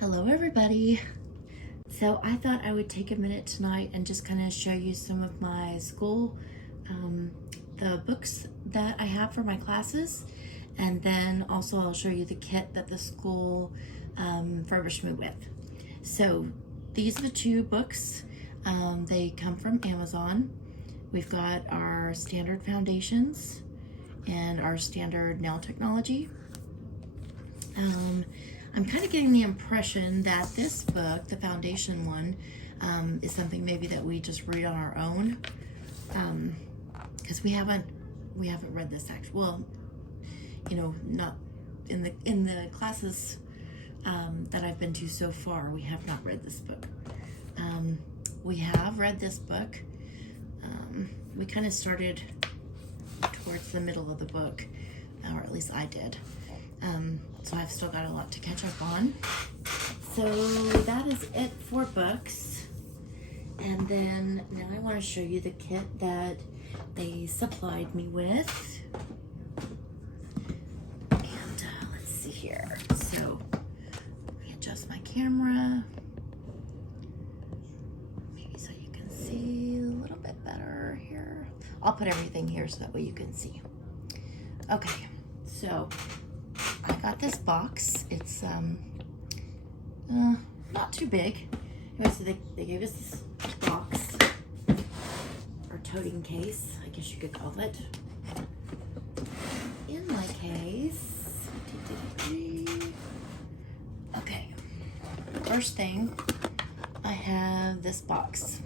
Hello everybody. So I thought I would take a minute tonight and just kind of show you some of my school, the books that I have for my classes, and then also I'll show you the kit that the school furbished me with. So these are the two books. They come from Amazon. We've got our standard foundations and our standard nail technology. I'm kind of getting the impression that this book, the foundation one, is something maybe that we just read on our own, because we haven't read this actually. Well, you know, not in the classes that I've been to so far. We have not read this book. We have read this book. We kind of started towards the middle of the book, or at least I did. So I've still got a lot to catch up on. So that is it for books. And then now I want to show you the kit that they supplied me with. And let's see here. So let me adjust my camera. Maybe so you can see a little bit better here. I'll put everything here so that way you can see. Okay, so I got this box. It's not too big. Anyway, so they gave us this box, or toting case, I guess you could call it. In my case, okay, first thing, I have this box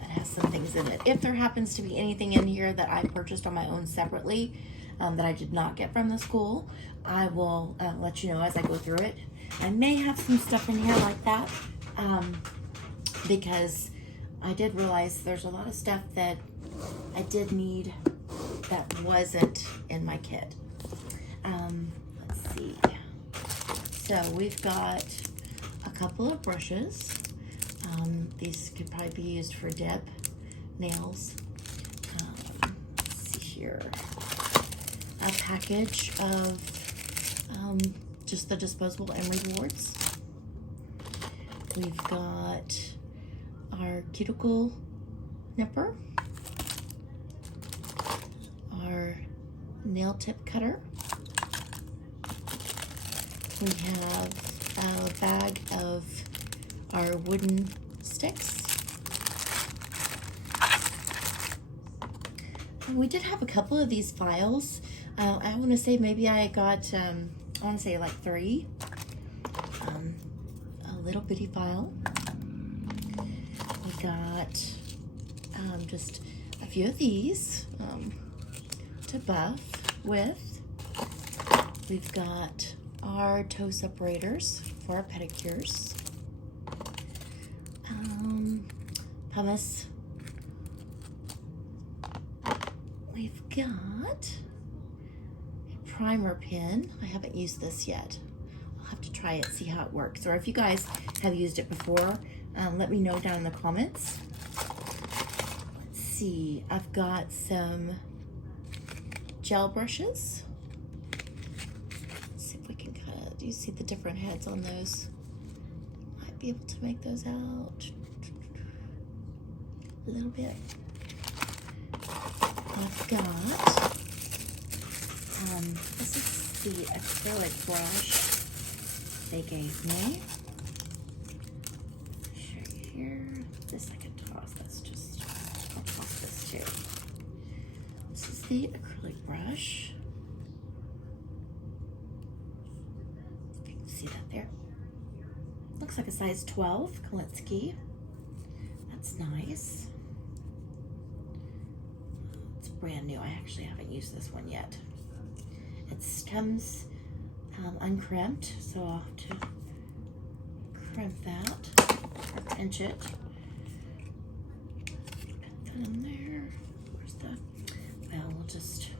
that has some things in it. If there happens to be anything in here that I purchased on my own separately, that I did not get from the school, I will let you know as I go through it. I may have some stuff in here like that, because I did realize there's a lot of stuff that I did need that wasn't in my kit. Let's see. So we've got a couple of brushes. These could probably be used for dip nails. Let's see here. A package of just the disposable emery boards. We've got our cuticle nipper, our nail tip cutter. We have a bag of our wooden sticks. We did have a couple of these files. I want to say maybe I got, I want to say like 3. A little bitty file. We got just a few of these to buff with. We've got our toe separators for our pedicures. Pumice. We've got a primer pen. I haven't used this yet. I'll have to try it, see how it works. Or if you guys have used it before, let me know down in the comments. Let's see. I've got some gel brushes. Let's see if we can kind of, do you see the different heads on those? Might be able to make those out a little bit. I've got, this is the acrylic brush they gave me. I'll show you here. This I can toss. I'll toss this too. This is the acrylic brush. If you can see that there. Looks like a size 12 Kalinsky. That's nice. Brand new. I actually haven't used this one yet. It comes uncrimped, so I'll have to crimp that or pinch it. Put that in there. Where's the? Well, we'll just.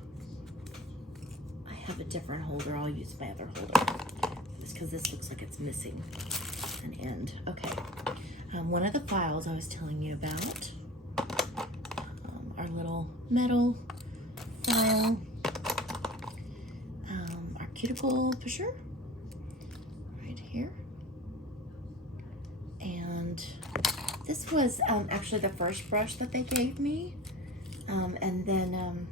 I have a different holder. I'll use my other holder just because this looks like it's missing an end. Okay. One of the files I was telling you about. Our little metal file, our cuticle pusher right right here. And this was actually the first brush that they gave me. And then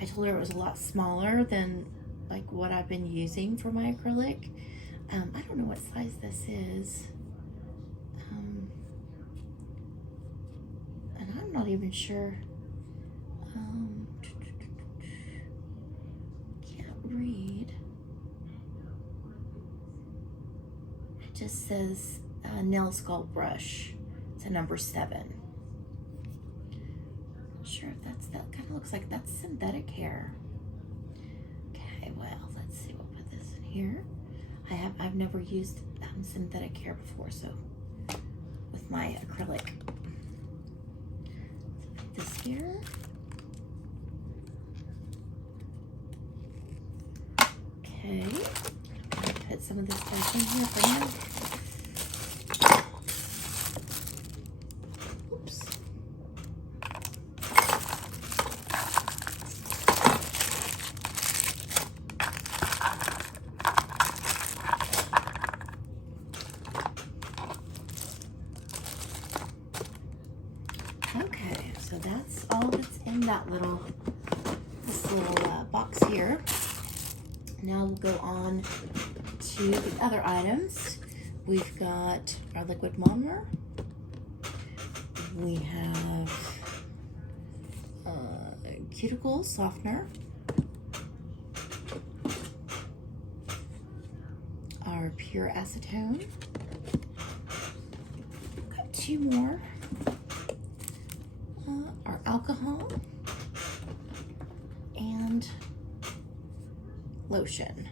I told her it was a lot smaller than like what I've been using for my acrylic. I don't know what size this is. And I'm not even sure. Can't read. It just says nail sculpt brush. It's a number 7. Not sure if that kind of looks like that's synthetic hair. Okay, well, let's see. We'll put this in here. I've never used synthetic hair before, so with my acrylic. So put this here. Okay, put some of this back in here for now. Oops. Okay, so that's all that's in that this little box here. Now we'll go on to the other items. We've got our liquid monomer. We have cuticle softener. Our pure acetone. Got 2 more. Our alcohol. And lotion.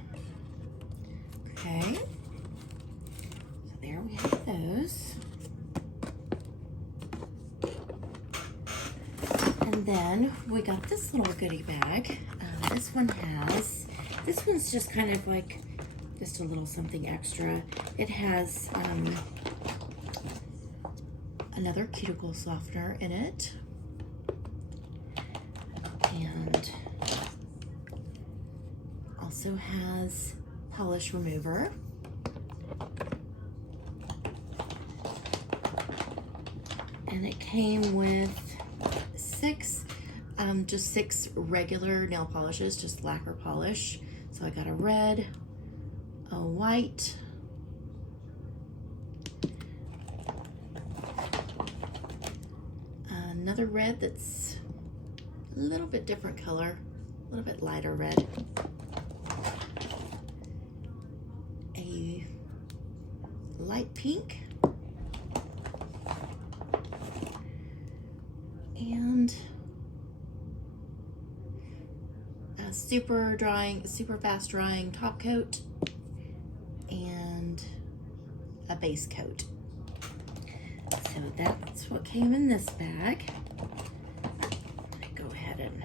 Okay, so there we have those. And then we got this little goodie bag. This one's just kind of like just a little something extra. It has another cuticle softener in it. And also has polish remover. And it came with 6, just 6 regular nail polishes, just lacquer polish. So I got a red, a white, another red that's a little bit different color, a little bit lighter red, a light pink, and a super fast drying top coat, and a base coat. So that's what came in this bag. Go ahead and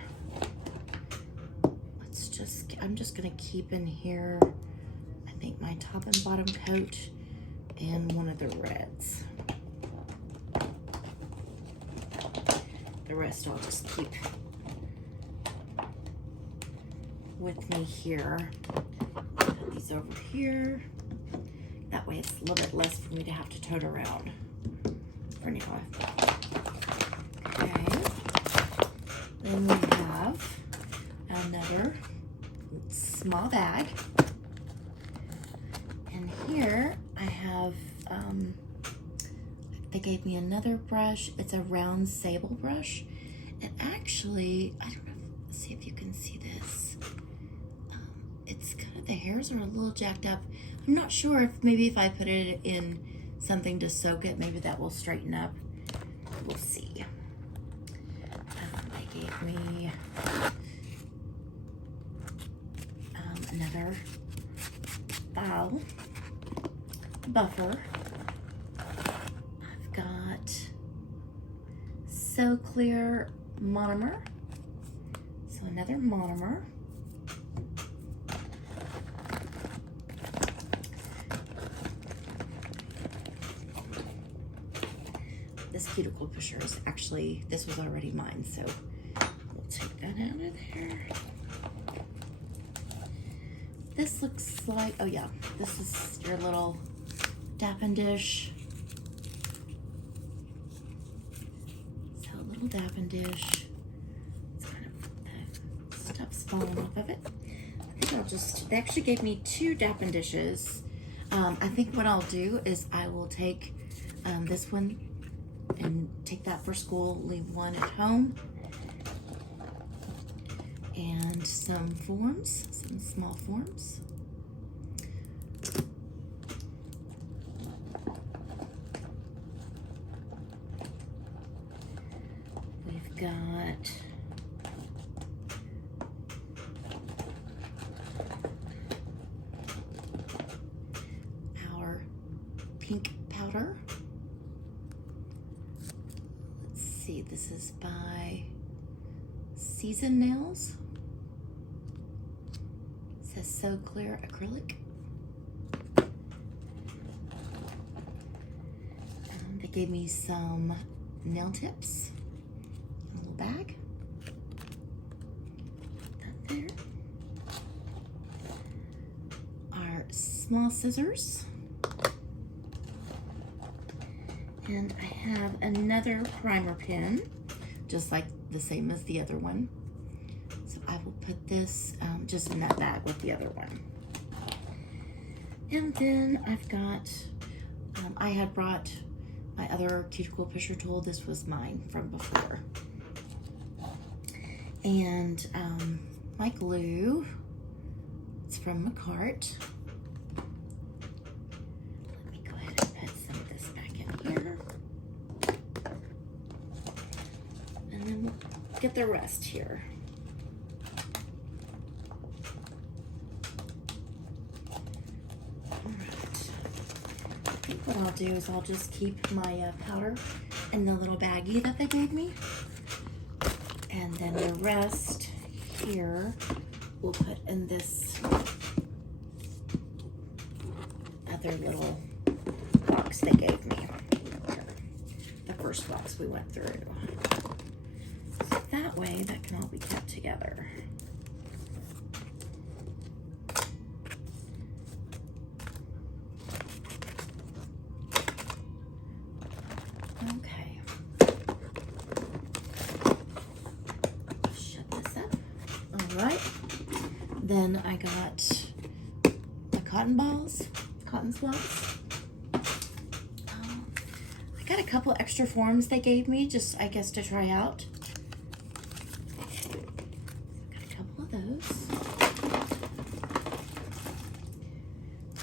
I'm just gonna keep in here, I think, my top and bottom coat and one of the reds. The rest I'll just keep with me here. Put these over here. That way it's a little bit less for me to have to tote around for now. Okay. Then we have another small bag. And here I have, they gave me another brush. It's a round sable brush. And actually, I don't know, let's see if you can see this. It's kind of, the hairs are a little jacked up. I'm not sure if maybe if I put it in something to soak it, maybe that will straighten up. We'll see. They gave me another file buffer. I've got So Clear monomer. So another monomer. This cuticle pusher is actually, this was already mine, so we'll take that out of there. This looks like, oh yeah, this is your little dapping dish. So a little dapping dish. It's kind of, the stuff's falling off of it. I think I'll just, they actually gave me 2 dapping dishes. I think what I'll do is I will take this one and take that for school, leave one at home. And some forms, some small forms. We've got our pink powder. Let's see, this is by Seasoned Nails. It says So Clear Acrylic. They gave me some nail tips in a little bag. Put that there. Our small scissors. And I have another primer pen, just like the same as the other one. So I will put this just in that bag with the other one. And then I've got, I had brought my other cuticle pusher tool. This was mine from before. And my glue, it's from McCart. Let me go ahead and put some of this back in here. And then we'll get the rest here. What I'll do is I'll just keep my powder in the little baggie that they gave me. And then the rest here we'll put in this other little box they gave me. The first box we went through. So that way that can all be kept together. Okay. Shut this up. All right. Then I got the cotton balls, cotton swabs. I got a couple extra forms they gave me, just I guess to try out. Got a couple of those.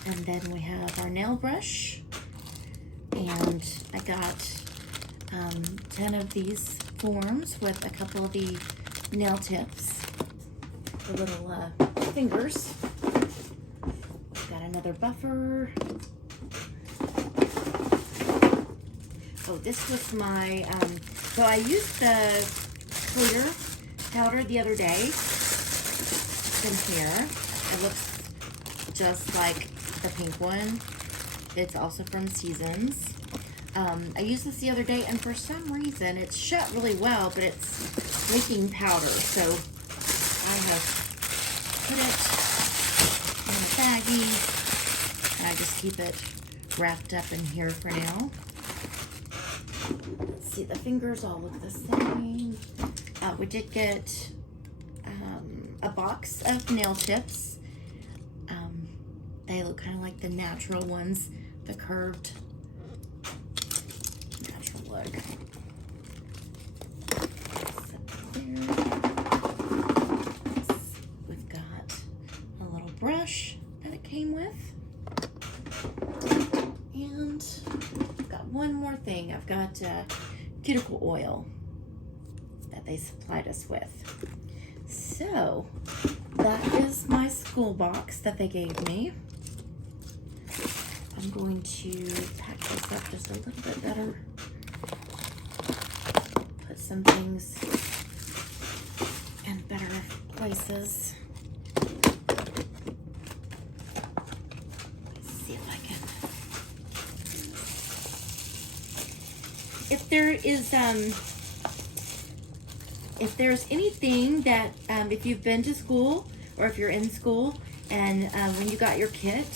And then we have our nail brush. And I got 10 of these forms with a couple of the nail tips, the little fingers. Got another buffer. Oh, this was my, so I used the clear powder the other day in here. It looks just like the pink one. It's also from Seasons. I used this the other day, and for some reason it's shut really well, but it's leaking powder. So I have put it in a baggie, and I just keep it wrapped up in here for now. Let's see, the fingers all look the same. We did get a box of nail tips. They look kind of like the natural ones, the curved natural look. We've got a little brush that it came with. And I've got one more thing. I've got cuticle oil that they supplied us with. So that is my school box that they gave me. I'm going to pack this up just a little bit better. Put some things in better places. Let's see if I can. If there is, if there's anything that, if you've been to school or if you're in school And when you got your kit,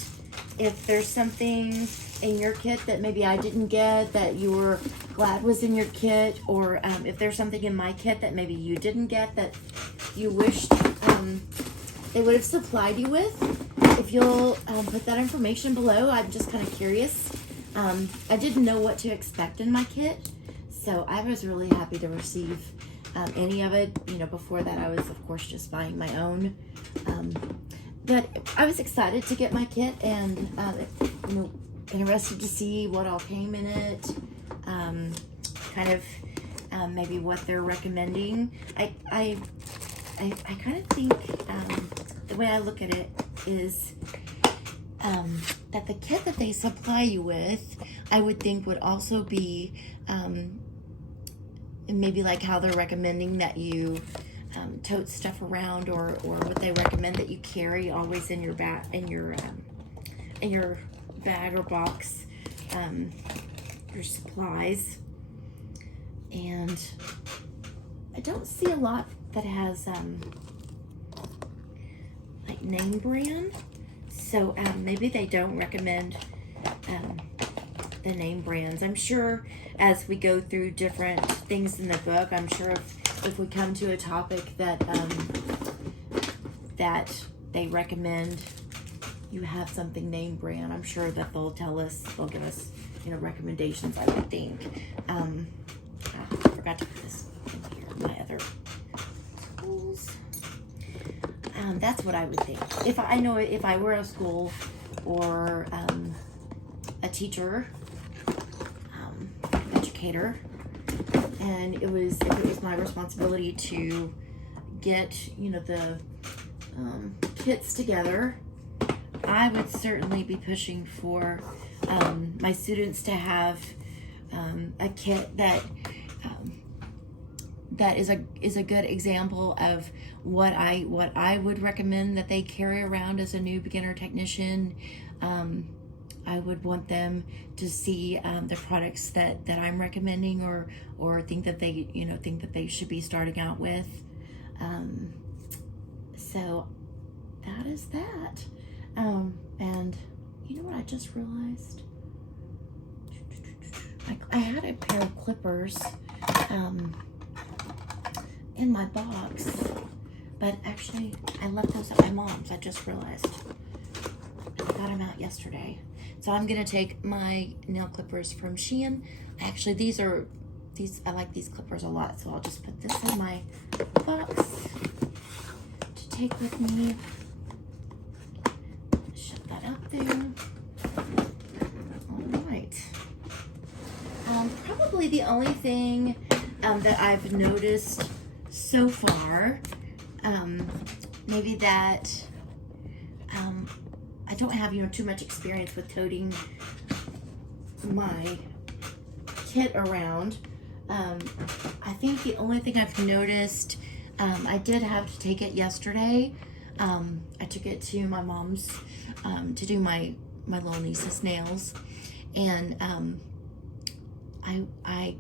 if there's something in your kit that maybe I didn't get that you were glad was in your kit, or if there's something in my kit that maybe you didn't get that you wished they would have supplied you with, if you'll put that information below. I'm just kind of curious. I didn't know what to expect in my kit, so I was really happy to receive any of it. You know, before that I was of course just buying my own, but I was excited to get my kit, and you know, interested to see what all came in it, kind of maybe what they're recommending. I kind of think the way I look at it is that the kit that they supply you with, I would think would also be maybe like how they're recommending that you tote stuff around, or what they recommend that you carry always in your bag, in your bag or box, your supplies. And I don't see a lot that has like name brand, so maybe they don't recommend the name brands. I'm sure as we go through different things in the book, I'm sure if we come to a topic that that they recommend you have something name brand, I'm sure that they'll tell us, they'll give us, you know, recommendations, I would think. I forgot to put this in here, my other schools. That's what I would think. If I were a school or a teacher, educator, and if it was my responsibility to get, you know, the kits together, I would certainly be pushing for my students to have a kit that that is a good example of what I would recommend that they carry around as a new beginner technician. I would want them to see the products that I'm recommending, or think that they should be starting out with. So that is that. And you know what I just realized? I had a pair of clippers in my box, but actually I left those at my mom's. I just realized. I got them out yesterday. So I'm gonna take my nail clippers from Shein. Actually, I like these clippers a lot, so I'll just put this in my box to take with me. Shut that up there. All right. Probably the only thing that I've noticed so far, maybe that I don't have, you know, too much experience with toting my kit around. I think the only thing I've noticed, I did have to take it yesterday. I took it to my mom's to do my little niece's nails, and I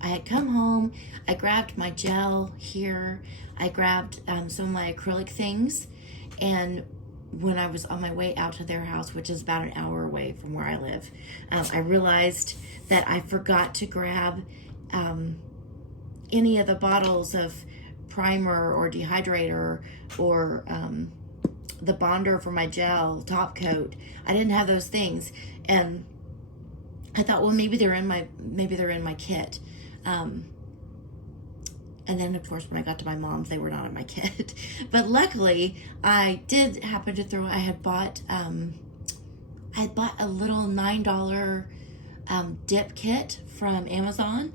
had come home, I grabbed my gel here, I grabbed some of my acrylic things, and when I was on my way out to their house, which is about an hour away from where I live, I realized that I forgot to grab any of the bottles of primer or dehydrator or the bonder for my gel top coat. I didn't have those things, and I thought, well, maybe they're in my kit. And then, of course, when I got to my mom's, they were not in my kit. But luckily, I did happen to I had bought a little $9 dip kit from Amazon.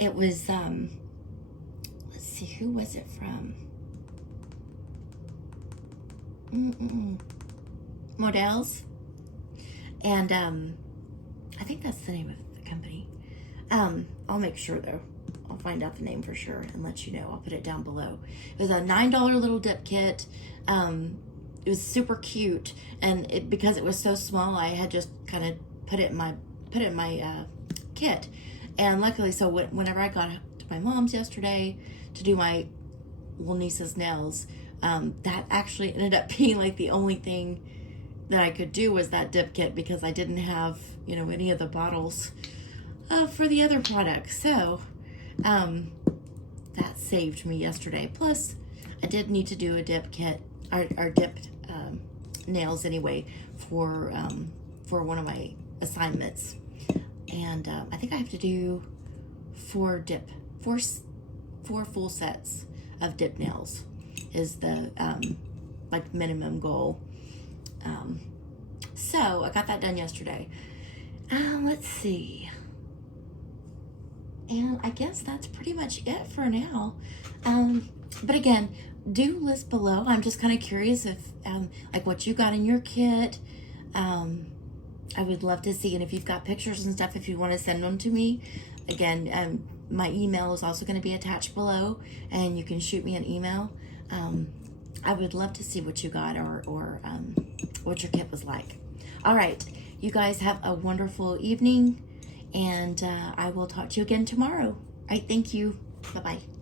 It was, let's see, who was it from? Models. And I think that's the name of the company. I'll make sure, though. I'll find out the name for sure and let you know. I'll put it down below. It was a $9 little dip kit. It was super cute, and because it was so small, I had just kind of put it in my kit. And luckily, so whenever I got to my mom's yesterday to do my little niece's nails, That actually ended up being like the only thing that I could do was that dip kit, because I didn't have, you know, any of the bottles for the other products. So that saved me yesterday. Plus, I did need to do a dip kit, or dipped nails anyway, for one of my assignments. And I think I have to do 4 full sets of dip nails is the like minimum goal. So I got that done yesterday. Let's see. And I guess that's pretty much it for now. But again, do list below. I'm just kind of curious if like what you got in your kit. I would love to see, and if you've got pictures and stuff, if you want to send them to me, again, my email is also going to be attached below, and you can shoot me an email. I would love to see what you got, or what your kit was like. All right, you guys have a wonderful evening, and I will talk to you again tomorrow. All right, thank you. Bye-bye.